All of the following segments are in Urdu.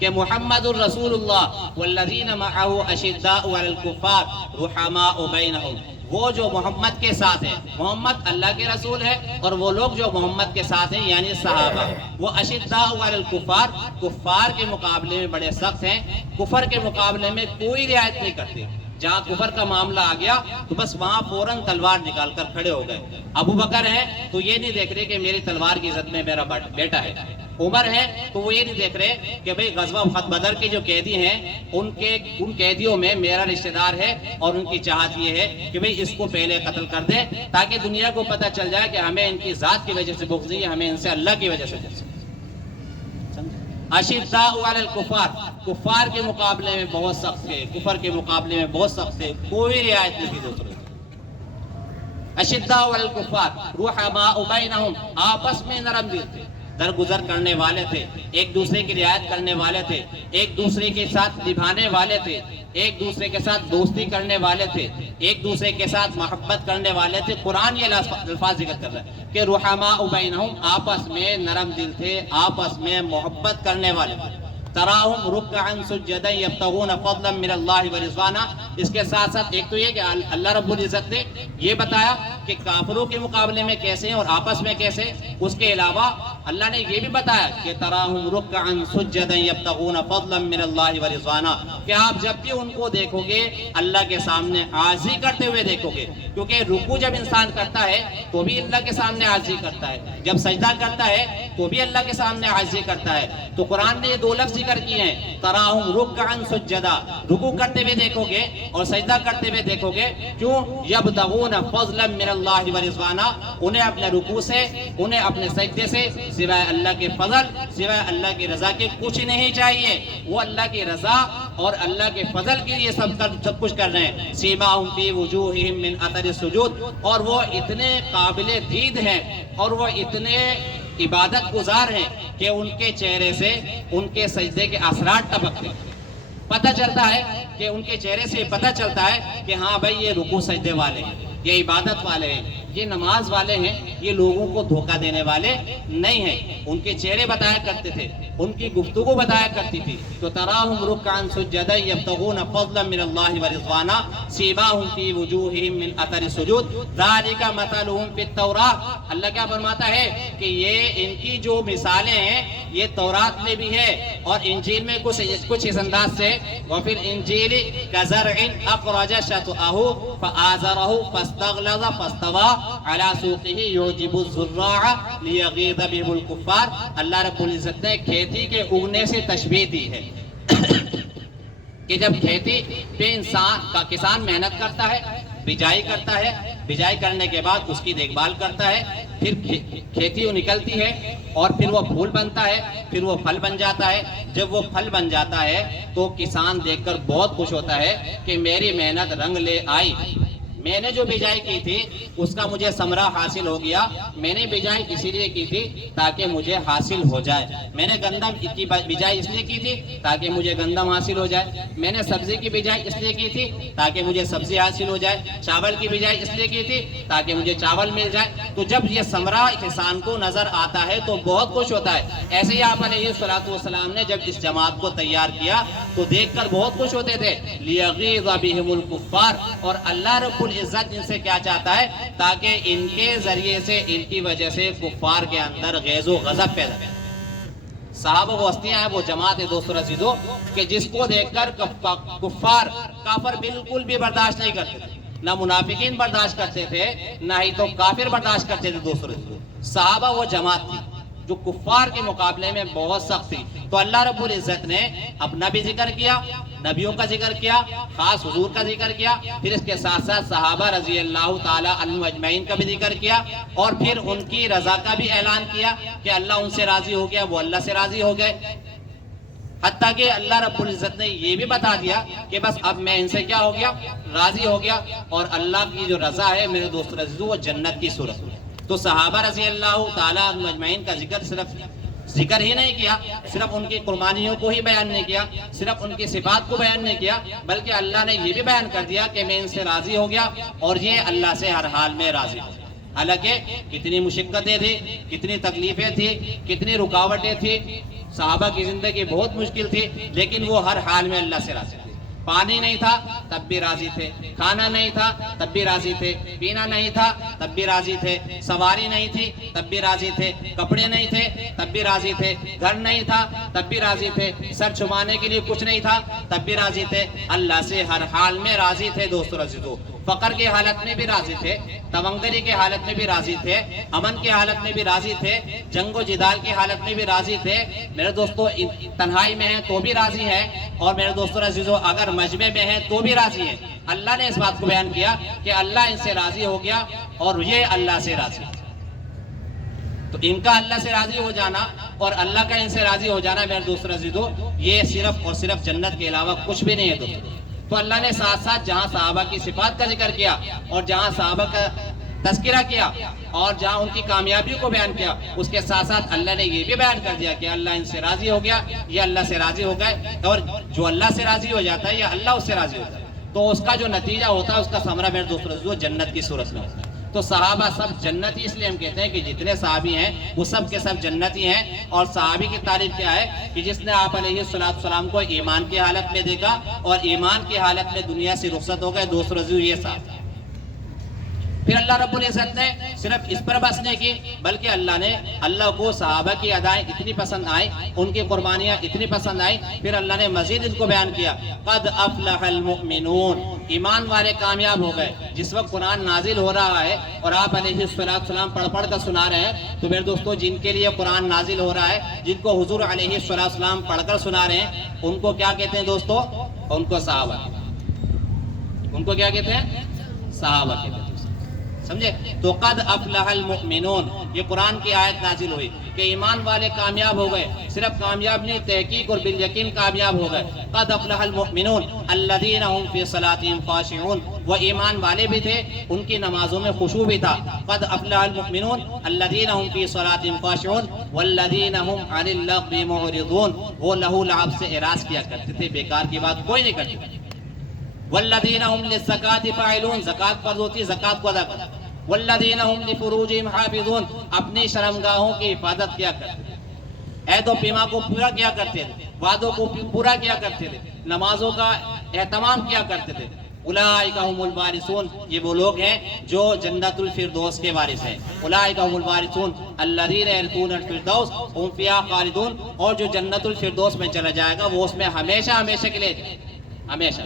کہ محمد الرسول اللہ والذین معہ اشداء علی الکفار رحماء بینہم، وہ جو محمد کے ساتھ ہے، محمد اللہ کے رسول ہے، اور وہ لوگ جو محمد کے ساتھ ہیں یعنی صحابہ، وہ اشداء علی الکفار، کفار کے مقابلے میں بڑے سخت ہیں، کفر کے مقابلے میں کوئی رعایت نہیں کرتے۔ جہاں کفر کا معاملہ آ گیا تو بس وہاں فوراً تلوار نکال کر کھڑے ہو گئے۔ ابو بکر ہے تو یہ نہیں دیکھ رہے کہ میری تلوار کی عزت میں میرا بیٹا ہے، عمر ہے تو وہ یہ نہیں دیکھ رہے کہ بھئی غزوہ بدر کے جو قیدی ہیں ان قیدیوں میں میرا رشتہ دار ہے، اور ان کی چاہت یہ ہے کہ بھئی اس کو پہلے قتل کر دیں تاکہ دنیا کو پتہ چل جائے کہ ہمیں ان کی ذات کی وجہ سے بغض نہیں ہے، ہمیں ان سے اللہ کی وجہ سے بغض ہے۔ اشداء علی الکفار، کفار کے مقابلے میں بہت سخت تھے، کفر کے مقابلے میں بہت سخت تھے، کوئی رعایت نہیں تھی دوسروں کی۔ اشداء علی الکفار رحماء بینہم، آپس میں نرم دل تھے، درگزر کرنے والے تھے، ایک دوسرے کی رعایت کرنے والے تھے، ایک دوسرے کے ساتھ نبھانے والے تھے، ایک دوسرے کے ساتھ دوستی کرنے والے تھے، ایک دوسرے کے ساتھ محبت کرنے والے تھے۔ قرآن یہ الفاظ ذکر کر رہا ہے کہ رحماء بینہم، آپس میں نرم دل تھے، آپس میں محبت کرنے والے تھے۔ تراہم رکعا سجدا یبتغون فضلا من اللہ ورضوانا، اس کے ساتھ ساتھ ایک تو یہ کہ اللہ رب العزت نے یہ بتایا کہ کافروں کے مقابلے میں کیسے ہیں اور آپس میں کیسے، اس کے علاوہ اللہ نے یہ بھی بتایا کہ تراہم رکعا سجدا یبتغون فضلا من اللہ ورضوانا، کہ آپ جب بھی ان کو دیکھو گے اللہ کے سامنے عاجزی کرتے ہوئے دیکھو گے، کیونکہ رکوع جب انسان کرتا ہے تو بھی اللہ کے سامنے عاجزی کرتا ہے، جب سجدہ کرتا ہے تو بھی اللہ کے سامنے عاجزی کرتا ہے۔ تو قرآن نے یہ دو لفظ ذکر کیے ہیں، تراہم رکعا سجدا، رکوع کرتے ہوئے دیکھو گے اور سجدہ کرتے ہوئے دیکھو گے، کیوں؟ یبتغون فضلا من اللہ ورضوانا، انہیں اپنے رکوع سے، انہیں اپنے سجدے سے سوائے اللہ کے فضل، سوائے اللہ کی رضا کے کچھ نہیں چاہیے۔ وہ اللہ کی رضا اور اللہ کے فضل کے لیے سب کچھ کر رہے ہیں۔ سیماہم فی وجوہہم من اثر السجود، اور وہ اتنے قابل دید ہیں اور وہ اتنے عبادت گزار ہیں کہ ان کے چہرے سے ان کے سجدے کے اثرات ٹپکتے ہیں۔ پتہ چلتا ہے کہ ان کے چہرے سے پتہ چلتا ہے کہ ہاں بھائی یہ رکوع سجدے والے ہیں، یہ عبادت والے ہیں، یہ نماز والے ہیں، یہ لوگوں کو دھوکہ دینے والے نہیں ہیں۔ ان کے چہرے بتایا کرتے تھے، ان کی گفتگو بتایا کرتی تھی۔ تو تراہم رکعا سجدا یبتغون فضلا من اللہ ورضوانا سیماہم فی وجوہہم من اثر السجود ذالک مثلہم فی التوراۃ، اللہ کیا فرماتا ہے کہ یہ ان کی جو مثالیں ہیں یہ تورات میں بھی ہے اور انجیل میں کچھ اس انداز سے، وفی الانجیل کزرع اخرج شطأہ فآزرہ فاستغلظ فاستوى علی سوقہ یعجب الزراع لیغیظ بہم الکفار۔ اللہ رب العزت نے کھیتی کے اگنے سے تشبیہ دی ہے کہ جب کھیتی پہ کسان محنت کرتا ہے، بجائی کرتا ہے، بجائی کرنے کے بعد اس کی دیکھ بھال کرتا ہے، پھر کھیتی نکلتی ہے اور پھر وہ پھول بنتا ہے، پھر وہ پھل بن جاتا ہے۔ جب وہ پھل بن جاتا ہے تو کسان دیکھ کر بہت خوش ہوتا ہے کہ میری محنت رنگ لے آئی، میں نے جو بجائی کی تھی اس کا مجھے ثمرہ حاصل ہو گیا۔ میں نے بجائی اسی لیے کی تھی تاکہ مجھے حاصل ہو جائے، میں نے گندم کی بجائی اس لیے کی تھی تاکہ مجھے گندم حاصل ہو جائے، میں نے سبزی کی بجائی اس لیے کی تھی تاکہ مجھے سبزی حاصل ہو جائے، چاول کی بجائی اس لیے کی تھی تاکہ مجھے چاول مل جائے۔ تو جب یہ ثمرہ کسان کو نظر آتا ہے تو بہت خوش ہوتا ہے۔ ایسے ہی آپ علیہ الصلوۃ والسلام نے جب اس جماعت کو تیار کیا تو دیکھ کر بہت خوش ہوتے تھے، لیغیظ بہم الکفار، اور اللہ رب العزت ان سے کیا چاہتا ہے تاکہ ان کے ذریعے سے، ان کی وجہ سے کفار کے اندر غیظ و غضب پیدا ہو۔ صحابہ وہ ہستیاں ہیں، وہ جماعت ہے دوستو عزیزو کہ جس کو دیکھ کر کفار، کافر بالکل بھی برداشت نہیں کرتے تھے، نہ منافقین برداشت کرتے تھے نہ ہی تو کافر برداشت کرتے تھے دوستو عزیزو۔ صحابہ وہ جماعت تھی جو کفار کے مقابلے میں بہت سخت تھی۔ تو اللہ رب العزت نے اپنا بھی ذکر کیا، نبیوں کا ذکر کیا، خاص حضور کا ذکر کیا، پھر اس کے ساتھ ساتھ صحابہ رضی اللہ تعالی عنہم اجمعین کا بھی ذکر کیا، اور پھر ان کی رضا کا بھی اعلان کیا کہ اللہ ان سے راضی ہو گیا، وہ اللہ سے راضی ہو گئے۔ حتیٰ کہ اللہ رب العزت نے یہ بھی بتا دیا کہ بس اب میں ان سے کیا ہو گیا، راضی ہو گیا، اور اللہ کی جو رضا ہے میرے دوست عزیزو وہ جنت کی صورت ہے۔ تو صحابہ رضی اللہ تعالیٰ عنہم اجمعین کا ذکر ہی نہیں کیا، صرف ان کی قربانیوں کو ہی بیان نہیں کیا، صرف ان کی صفات کو بیان نہیں کیا، بلکہ اللہ نے یہ بھی بیان کر دیا کہ میں ان سے راضی ہو گیا اور یہ اللہ سے ہر حال میں راضی ہو۔ حالانکہ کتنی مشقتیں تھیں، کتنی تکلیفیں تھیں، کتنی رکاوٹیں تھیں، صحابہ کی زندگی بہت مشکل تھی، لیکن وہ ہر حال میں اللہ سے راضی تھے۔ پانی نہیں تھا تب بھی راضی تھے، کھانا نہیں تھا تب بھی راضی تھے، پینا نہیں تھا تب بھی راضی تھے، سواری نہیں تھی تب بھی راضی تھے، کپڑے نہیں تھے تب بھی راضی تھے، گھر نہیں تھا تب بھی راضی تھے، سر چھپانے کے لیے کچھ نہیں تھا تب بھی راضی تھے، اللہ سے ہر حال میں راضی تھے۔ دوستو عزیزو، فقر کی حالت میں بھی راضی تھے، تونگری کی حالت میں بھی راضی تھے، امن کی حالت میں بھی راضی تھے، جنگ و جدال کی حالت میں بھی راضی تھے۔ میرے دوستو، تنہائی میں ہیں تو بھی راضی ہیں، اور میرے دوستو عزیزو اگر مجمع میں ہیں تو بھی راضی ہیں۔ اللہ نے اس بات کو بیان کیا کہ اللہ ان سے راضی ہو گیا اور یہ اللہ سے راضی۔ تو ان کا اللہ سے راضی ہو جانا اور اللہ کا ان سے راضی ہو جانا میرے دوستو عزیزو، یہ صرف اور صرف جنت کے علاوہ کچھ بھی نہیں ہے دوستو۔ تو اللہ نے ساتھ ساتھ جہاں صحابہ کی صفات کا ذکر کیا اور جہاں صحابہ کا تذکرہ کیا اور جہاں ان کی کامیابیوں کو بیان کیا، اس کے ساتھ ساتھ اللہ نے یہ بھی بیان کر دیا کہ اللہ ان سے راضی ہو گیا، یہ اللہ سے راضی ہو گئے، اور جو اللہ سے راضی ہو جاتا ہے یا اللہ اس سے راضی ہوتا ہے تو اس کا جو نتیجہ ہوتا ہے، اس کا ثمرہ میرے دوستو جنت کی صورت میں ہوتا ہے۔ تو صحابہ سب جنتی اس لیے ہم کہتے ہیں کہ جتنے صحابی ہیں وہ سب کے سب جنتی ہیں۔ اور صحابی کی تعریف کیا ہے کہ جس نے آپ علیہ السلام کو ایمان کی حالت میں دیکھا اور ایمان کی حالت میں دنیا سے رخصت ہو گئے۔ دوستو عزیزو، یہ صحابہ۔ پھر اللہ رب العزت نے صرف اس پر بس نہیں کی، بلکہ اللہ کو صحابہ کی ادائیں اتنی پسند آئیں، ان کی قربانیاں اتنی پسند آئیں، پھر اللہ نے مزید ان کو بیان کیا، قد افلح المؤمنون، ایمان والے کامیاب ہو گئے۔ جس وقت قرآن نازل ہو رہا ہے اور آپ علیہ السلام پڑھ کر سنا رہے ہیں، تو میرے دوستو جن کے لیے قرآن نازل ہو رہا ہے، جن کو حضور علیہ السلام پڑھ کر سنا رہے ہیں، ان کو کیا کہتے ہیں دوستو؟ ان کو صحابہ کہتے ہیں۔ ان کو کیا کہتے ہیں؟ صحابہ کہتے ہیں، سمجھے؟ تو قد افلح المؤمنون، یہ قرآن کی آیت نازل ہوئی کہ ایمان والے کامیاب ہو گئے، صرف کامیاب نہیں، تحقیق اور بالیقین کامیاب ہو گئے۔ قد افلح المؤمنون الذین هم فی صلاتهم خاشعون، وہ ایمان والے بھی تھے، ان کی نمازوں میں خشوع بھی تھا۔ قد افلح المؤمنون الذین هم فی صلاتهم خاشعون والذین هم عن اللغو معرضون، وہ لہو لعب سے اعراض کیا کرتے تھے، بیکار کی بات کوئی نہیں کرتے تھے۔ والذین هم للزکاة فاعلون، زکات فرض ہوتی ہے، زکات کو ادا کرتے۔ والذین هم لفروجهم حافظون، اپنی شرمگاہوں کی حفاظت کیا کرتے تھے، عہد و پیما کو پورا کیا کرتے تھے، وعدوں کو پورا کیا کرتے تھے، نمازوں کا اہتمام کیا کرتے تھے۔ اولئک هم الوارثون، یہ وہ لوگ ہیں جو جنت الفردوس کے وارث ہیں۔ اولئک هم الوارثون الذین یرثون الفردوس هم فیہا خالدون، اور جو جنت الفردوس میں چلا جائے گا وہ اس میں ہمیشہ ہمیشہ کے لیے، ہمیشہ۔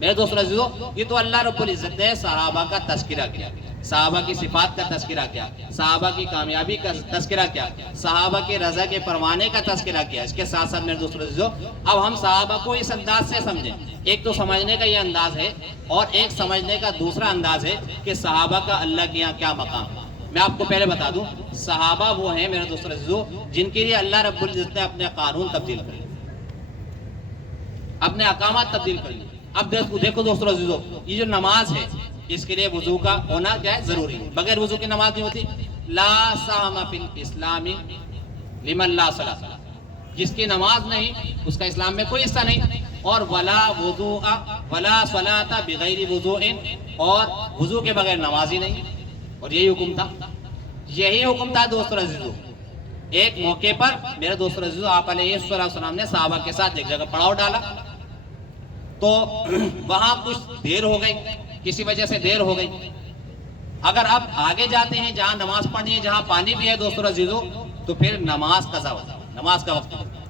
میرے دوستو عزیزو، یہ تو اللہ رب العزت نے صحابہ کا تذکرہ کیا، صحابہ کی صفات کا تذکرہ کیا، صحابہ کی کامیابی کا تذکرہ کیا، صحابہ کے رضا کے پروانے کا تذکرہ کیا۔ اس کے ساتھ ساتھ میرے دوستو عزیزو، اب ہم صحابہ کو اس انداز سے سمجھیں۔ ایک تو سمجھنے کا یہ انداز ہے، اور ایک سمجھنے کا دوسرا انداز ہے کہ صحابہ کا اللہ کے یہاں کیا مقام ہے۔ میں آپ کو پہلے بتا دوں، صحابہ وہ ہیں میرے دوستو عزیزو جن کے لیے اللہ رب العزت نے اپنے قانون تبدیل کر لیے، اپنے احکامات تبدیل کر لیے۔ اب دیکھو دوستو عزیزو، یہ جو نماز ہے اس کے لیے وضو کا ہونا کیا ہے؟ ضروری ہے، بغیر وضو کی نماز نہیں ہوتی۔ لا صام فی الاسلام لمن لا صلاۃ، جس کی نماز نہیں اس کا اسلام میں کوئی حصہ نہیں۔ اور ولا وضوء ولا صلاۃ بغیر وضوء، اور وضو کے بغیر نماز ہی نہیں، اور یہی حکم تھا، یہی حکم تھا دوستو عزیزو۔ ایک موقع پر میرے دوستو عزیزو آپ علیہ السلام نے صحابہ کے ساتھ ایک جگہ پڑاؤ ڈالا، تو وہاں کچھ دیر ہو گئی، کسی وجہ سے دیر ہو گئی۔ اگر آپ آگے جاتے ہیں جہاں نماز پڑھنی ہے، جہاں پانی بھی ہے دوستو عزیزو، تو پھر نماز قضا ہوتا ہے، نماز کا وقت ہوتا ہے۔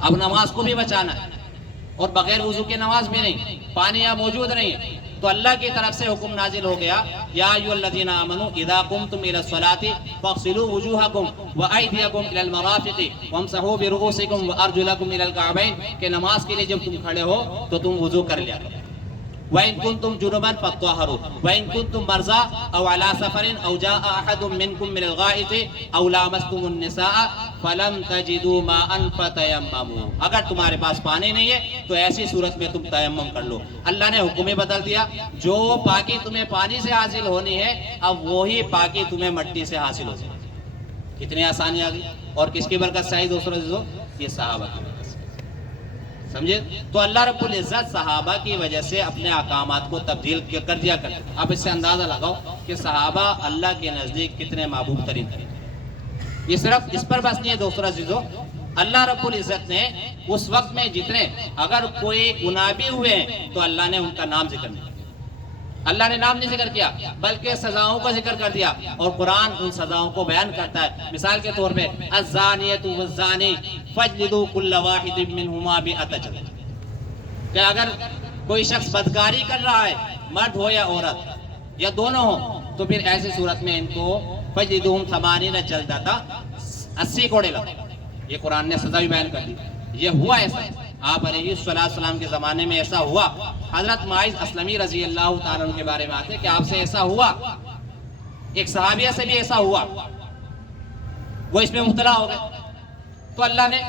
اب نماز کو بھی بچانا ہے، اور بغیر وضو کی نماز بھی نہیں، پانی یہاں موجود نہیں ہے، تو اللہ کی طرف سے حکم نازل ہو گیا، یا ایھا الذین آمنوا اذا قمتم الی الصلاۃ فاغسلوا وجوہکم وایدیکم الی المرافق وامسحوا برؤوسکم وارجلکم الی الکعبین، کہ نماز کے لیے جب تم کھڑے ہو تو تم وضو کر لیا کرو۔ وَإِن كُنتُمْ جُنُبًا فَاطَّهَّرُوا وَإِن كُنتُمْ مَرْضَىٰ أَوْ عَلَىٰ سَفَرٍ أَوْ جَاءَ أَحَدٌ مِّنكُم مِّنَ الْغَائِطِ أَوْ لَامَسْتُمُ النِّسَاءَ فَلَمْ تَجِدُوا مَاءً فَتَيَمَّمُوا، اگر تمہارے پاس پانی نہیں ہے تو ایسی صورت میں تم تیمم کر لو۔ اللہ نے حکم ہی بدل دیا، جو پاکی تمہیں پانی سے حاصل ہونی ہے اب وہی پاکی تمہیں مٹی سے حاصل ہو جائے۔ کتنی آسانی آ گئی، اور کس کی برکت سے آئی دوستو عزیزو؟ یہ صحابہ کی برکت سے۔ سمجھے؟ تو اللہ رب العزت صحابہ کی وجہ سے اپنے احکامات کو تبدیل کر دیا کرتے. اب اس سے اندازہ لگاؤ کہ صحابہ اللہ کے نزدیک کتنے محبوب ترین تھے. یہ صرف اس پر بس نہیں ہے دوسرا چیزوں، اللہ رب العزت نے اس وقت میں جتنے اگر کوئی گناہ بھی ہوئے ہیں تو اللہ نے ان کا نام ذکر نہیں کیا. اللہ نے نام نہیں ذکر کیا بلکہ سزاؤں کا ذکر کر دیا، اور قرآن ان سزاؤں کو بیان کرتا ہے. مثال کے طور پہ الزانیۃ والزانی فاجلدوا کل واحد منہما مئۃ جلدۃ، کہ اگر کوئی شخص بدکاری کر رہا ہے، مرد ہو یا عورت یا دونوں ہوں، تو پھر ایسی صورت میں ان کو فاجلدوہم 80 جلدۃ، 80 کوڑے لگاؤ. یہ قرآن نے سزا بھی بیان کر دی. یہ ہوا ایسا آپ علیہ السلام کے زمانے میں ایسا ہوا. حضرت معاذ اسلمی رضی اللہ تعالیٰ عنہ کے بارے میں آتے کہ آپ سے ایسا ہوا، ایک صحابیہ سے بھی ایسا ہوا، وہ اس میں مبتلا ہو گئے. تو اللہ نے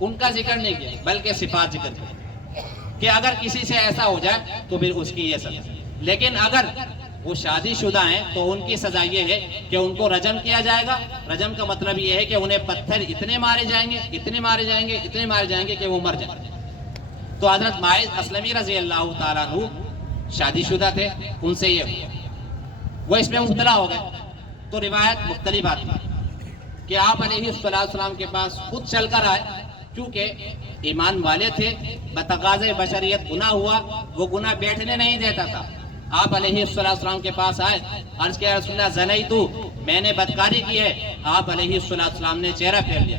ان کا ذکر نہیں کیا بلکہ صفات ذکر کیا کہ اگر کسی سے ایسا ہو جائے تو پھر اس کی یہ سزا. لیکن اگر وہ شادی شدہ ہیں تو ان کی سزا یہ ہے کہ ان کو رجم کیا جائے گا. رجم کا مطلب یہ ہے کہ انہیں پتھر اتنے مارے جائیں گے، اتنے مارے جائیں گے، اتنے مارے جائیں گے کہ وہ مر جائیں. تو حضرت معاذ اسلمی رضی اللہ تعالیٰ عنہ شادی شدہ تھے، ان سے یہ ہوا، وہ اس میں مبتلا ہو گئے. تو روایت مختلف آتی ہے کہ آپ علیہ السلام کے پاس خود چل کر آئے، کیونکہ ایمان والے تھے، بتقاضۂ بشریت گناہ ہوا، وہ گناہ بیٹھنے نہیں دیتا تھا. آپ علیہ السلام کے پاس آئے، عرض کیا رسول اللہ زنیتو، میں نے بدکاری کی ہے. آپ علیہ السلام نے چہرہ پھیر لیا.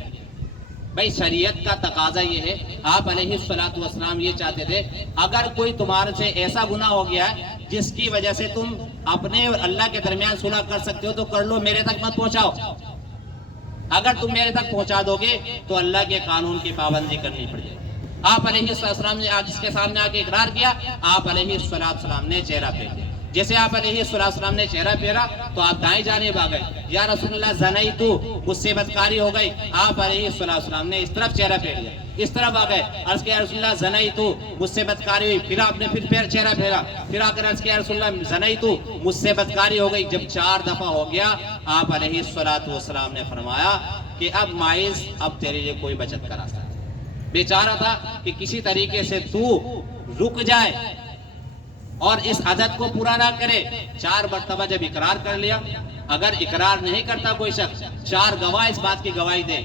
بھائی شریعت کا تقاضا یہ ہے، آپ علیہ السلام یہ چاہتے تھے اگر کوئی تمہارے سے ایسا گناہ ہو گیا ہے جس کی وجہ سے تم اپنے اور اللہ کے درمیان صلح کر سکتے ہو تو کر لو، میرے تک مت پہنچاؤ. اگر تم میرے تک پہنچا دو گے تو اللہ کے قانون کی پابندی کرنی پڑے گی. آپ علیہ السلام نے آج اس کے سامنے آ کے اقرار کیا، آپ علیہ السلام نے چہرہ پھیر دیا. جیسے آپ علیہ السلام نے چہرہ پھیرا تو آپ دائیں جانب آ گئے، یا رسول اللہ زنیتو، مجھ سے بدکاری ہو گئی. آپ علیہ السلام نے اس طرف چہرہ پھیر لیا، اس طرف آ گئے، عرض کیا رسول اللہ زنیتو، مجھ سے بدکاری ہوئی. پھر آپ نے پھر چہرہ پھیرا، پھر آ کر عرض کیا رسول اللہ زنیتو، مجھ سے بدکاری ہو گئی. جب 4 دفعہ ہو گیا، آپ علیہ السلام نے فرمایا کہ اب معاذ، اب تیرے لیے کوئی بچت کا راستہ. بیچارہ تھا کہ کسی طریقے سے تو رک جائے اور اس عدد کو پورا نہ کرے. 4 مرتبہ جب اقرار کر لیا، اگر اقرار نہیں کرتا کوئی شخص، 4 گواہ اس بات کی گواہی دے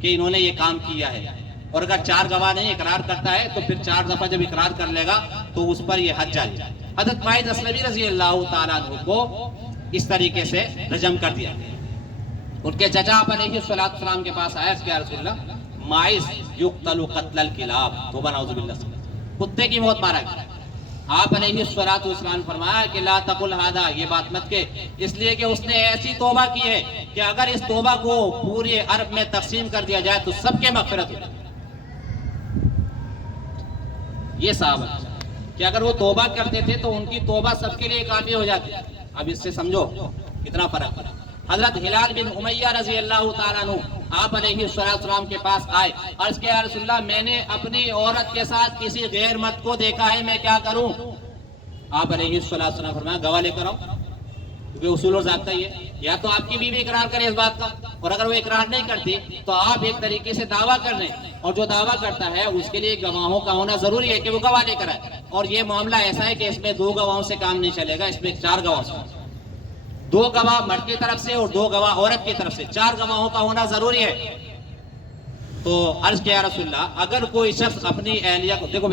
کہ انہوں نے یہ کام کیا ہے، اور اگر 4 گواہ نہیں اقرار کرتا ہے تو پھر 4 دفعہ جب اقرار کر لے گا تو اس پر یہ حد جاری. حضرت معاذ اسلمی رضی اللہ تعالیٰ عنہ کو اس طریقے سے رجم کر دیا. ان کے چچا آپ علیہ السلام کے پاس آیا کہ یا رسول اللہ معاذ یقتل قتل الکلاب، توبہ نعوذ باللہ، کتے کی موت مارا گیا. آپ علیہ السلام فرمایا کہ لا تقل ھذا، یہ بات مت کہ، اس لیے کہ اس نے ایسی توبہ کی ہے کہ اگر اس توبہ کو پورے عرب میں تقسیم کر دیا جائے تو سب کے مغفرت ہو جائے. یہ صحابہ کہ اگر وہ توبہ کرتے تھے تو ان کی توبہ سب کے لیے کافی ہو جاتی. اب اس سے سمجھو کتنا فرق ہے. حضرت ہلال بن امیہ رضی اللہ تعالیٰ عنہ آپ علیہ السلام کے پاس آئے، عرض کیا رسول اللہ میں نے اپنی عورت کے ساتھ کسی غیر مرد کو دیکھا ہے، میں کیا کروں؟ آپ علیہ السلام فرمایا گواہ لے کر آؤ، کیونکہ اصول اور ضابطہ یہ یا تو آپ کی بیوی اقرار کرے اس بات کا، اور اگر وہ اقرار نہیں کرتی تو آپ ایک طریقے سے دعویٰ کر لیں، اور جو دعویٰ کرتا ہے اس کے لیے گواہوں کا ہونا ضروری ہے کہ وہ گواہ لے کر آئے. اور یہ معاملہ ایسا ہے کہ اس میں 2 گواہوں سے کام نہیں چلے گا، اس میں 4 گواہ سے، 2 گواہ مرد کی طرف سے اور 2 گواہ عورت کی طرف سے، 4 گواہوں کا ہونا ضروری ہے. تو عرض کیا رسول اللہ اگر کوئی شخص اپنی اہلیہ کو، دیکھو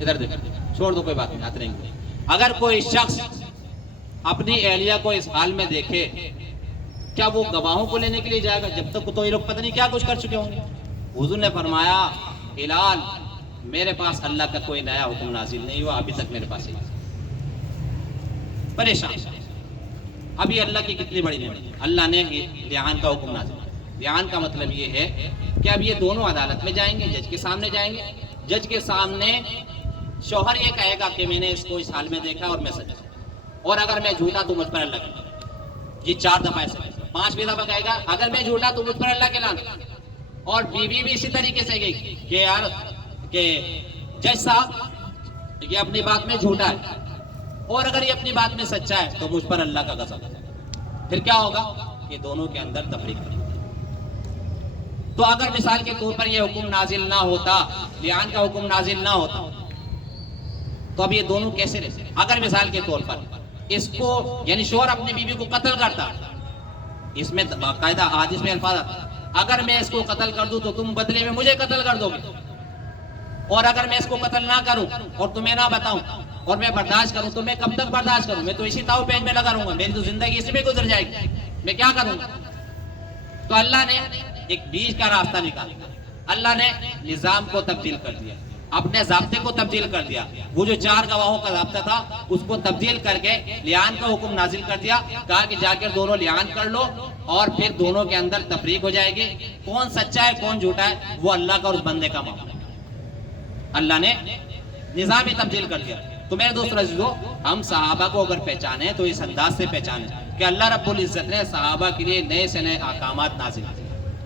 ادھر دیکھو، چھوڑ دو کوئی بات نہیں، ہاتھ نہیں گے. اگر کوئی شخص اپنی اہلیہ کو اس حال میں دیکھے، کیا وہ گواہوں کو لینے کے لیے جائے گا؟ جب تک تو یہ لوگ پتہ نہیں کیا کچھ کر چکے ہوں گے. حضور نے فرمایا ہلال میرے پاس اللہ کا کوئی نیا حکم نازل نہیں ہوا، ابھی تک میرے پاس ہی پریشان. ابھی اللہ کی کتنی بڑی نعمت، اللہ نے لعان کا حکم نازل کیا. لعان کا مطلب یہ ہے کہ اب یہ دونوں عدالت میں جائیں گے، جج کے سامنے جائیں گے. جج کے سامنے شوہر یہ کہے گا کہ میں نے اس کو اس حال میں دیکھا اور میں سچا، اور اگر میں جھوٹا تو مجھ پر اللہ کی لعنت. یہ 4 دفعہ ایسے، 5ویں دفعہ کہے گا اگر میں جھوٹا تو مجھ پر اللہ کی لعنت. اور بیوی بھی اسی طریقے سے گئی کہ یار کہ جج صاحب یہ اپنی بات میں جھوٹا ہے، اور اگر یہ اپنی بات میں سچا ہے تو مجھ پر اللہ کا غضب ہے. پھر کیا ہوگا کہ دونوں کے اندر تفریق کرے. تو اگر مثال کے طور پر یہ حکم نازل نہ ہوتا، لیان کا حکم نازل نہ ہوتا، تو اب یہ دونوں کیسے رہتے؟ اگر مثال کے طور پر اس کو یعنی شوہر اپنی بیوی کو قتل کرتا، اس میں باقاعدہ حدیث میں الفاظ آتا، اگر میں اس کو قتل کر دوں تو تم بدلے میں مجھے قتل کر دو گے، اور اگر میں اس کو قتل نہ کروں اور تمہیں نہ بتاؤں اور میں برداشت کروں تو میں کب تک برداشت کروں؟ میں تو اسی تاؤ پینچ میں لگا رہوں گا، میری تو زندگی اسی میں گزر جائے گی، میں کیا کروں گا؟ تو اللہ نے ایک بیچ کا راستہ نکالا، اللہ نے نظام کو تبدیل کر دیا، اپنے ضابطے کو تبدیل کر دیا، وہ جو 4 گواہوں کا ضابطہ تھا اس کو تبدیل کر کے لیان کا حکم نازل کر دیا، کہا کہ جا کر دونوں لیان کر لو اور پھر دونوں کے اندر تفریق ہو جائے گی، کون سچا ہے کون جھوٹا ہے وہ اللہ کا اور اس بندے کا معاملہ۔ اللہ نے نظام ہی تبدیل کر دیا۔ تو میرے دوست عزیزو، ہم صحابہ کو اگر پہچانے تو اس انداز سے پہچانے کہ اللہ رب العزت نے صحابہ کے لیے نئے سے نئے احکامات نازل کیے۔